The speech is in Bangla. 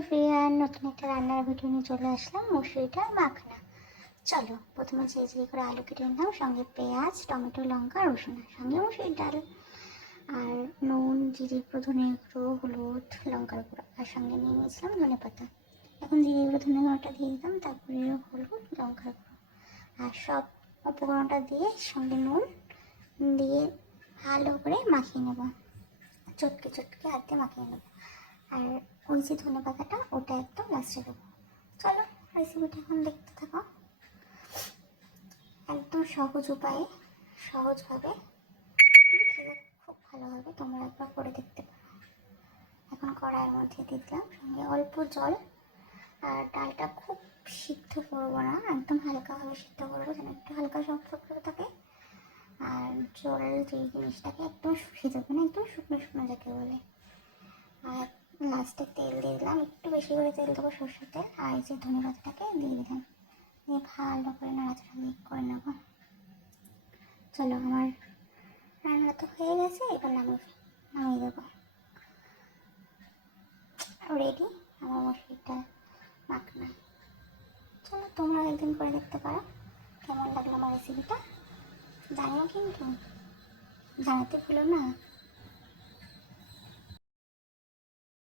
এভরিওয়ান, নতুন একটা রান্নার ভিডিও নিয়ে চলে আসলাম। মুসুরিটার মাখনা। চলো, প্রথমে ঝিরিঝিরি করে আলু কেটে নিলাম, সঙ্গে পেঁয়াজ, টমেটো, লঙ্কা, রসুন, সঙ্গে মুসুরির ডাল আর নুন, জিরে গুঁড়ো, ধনে গুঁড়ো, হলুদ, লঙ্কার গুঁড়ো, আর সঙ্গে নিয়ে নিয়েছিলাম ধনে পাতা। এখন জিরে গুঁড়ো, ধনে গুঁড়োটা দিয়ে দিলাম, তারপরে হলুদ, লঙ্কার গুঁড়ো আর সব উপকরণটা দিয়ে সঙ্গে নুন দিয়ে ভালো করে মাখিয়ে নেব। চটকে চটকে হাত দিয়ে মাখিয়ে নেব। আর ওই যে ধনে পাতাটা, ওটা একদম লাস্টে দেবো। চলো রেসিপিটা এখন দেখতে থাকো। একদম সহজ উপায়ে, সহজভাবে, খেতে খুব ভালো হবে। তোমরা একবার করে দেখতে পারো। এখন কড়াইয়ের মধ্যে দিলাম, সঙ্গে অল্প জল। আর ডালটা খুব সিদ্ধ করবো না, একদম হালকাভাবে সিদ্ধ করবো, যেন একটু হালকা শক্ত করে থাকে। আর জলের যে জিনিসটাকে একদম শুকিয়ে যাবে না, একদম শুকনো শুকনো যাকে বলে। আর লাস্টে তেল দিয়ে দিলাম, একটু বেশি করে তেল দেবো, সরষের তেল। আর এই যে ধনে পাতাটাকে দিয়ে দিলাম, দিয়ে ভালো করে নাড়াচাড়া করে নেবো। চলো, আমার রান্না তো হয়ে গেছে, এবার নামিয়ে দেবো। রেডি আমার মসুরিটা মাখনা। চলো, তোমরা একদিন করে দেখতে পারো। কেমন লাগলো আমার রেসিপিটা জানিও, কিন্তু জানাতে ভুলো না।